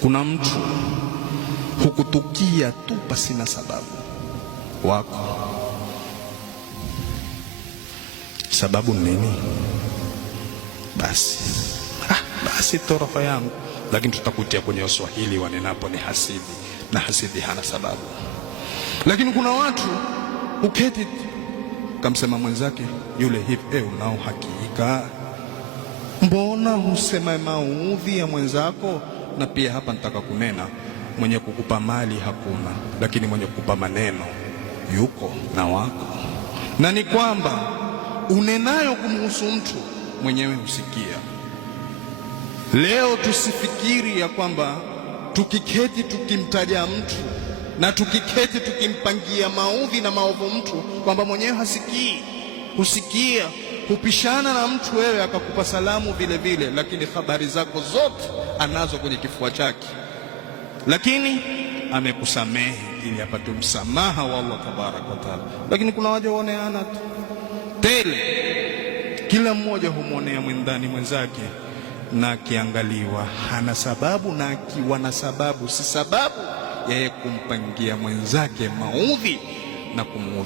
Kuna mtu hukutukia tu pasina sababu wako. Sababu nini? Basi torofa yangu. Lakini tutakutia kwenye Waswahili wanenapo ni hasidi, na hasidi hana sababu. Lakini kuna watu uketi kamsema mwenzake yule hivi, unao hakika? Mbona husema maudhi ya mwenzako? Na pia hapa nataka kunena, mwenye kukupa mali hakuna, lakini mwenye kukupa maneno yuko na wako. Na ni kwamba unenayo kumhusu mtu mwenyewe husikia. Leo tusifikiri ya kwamba tukiketi tukimtaja mtu na tukiketi tukimpangia maudhi na maovu mtu kwamba mwenyewe hasikii. Husikia, hupishana na mtu wewe akakupa salamu vile vile, lakini habari zako zote anazo kwenye kifua chake, lakini amekusamehe ili apate msamaha wa Allah tabaraka wa taala. Lakini kuna waja waoneana tele, kila mmoja humwonea mwendani mwenzake, na akiangaliwa hana sababu, na akiwa na sababu si sababu yeye kumpangia mwenzake maudhi na kumuudhi.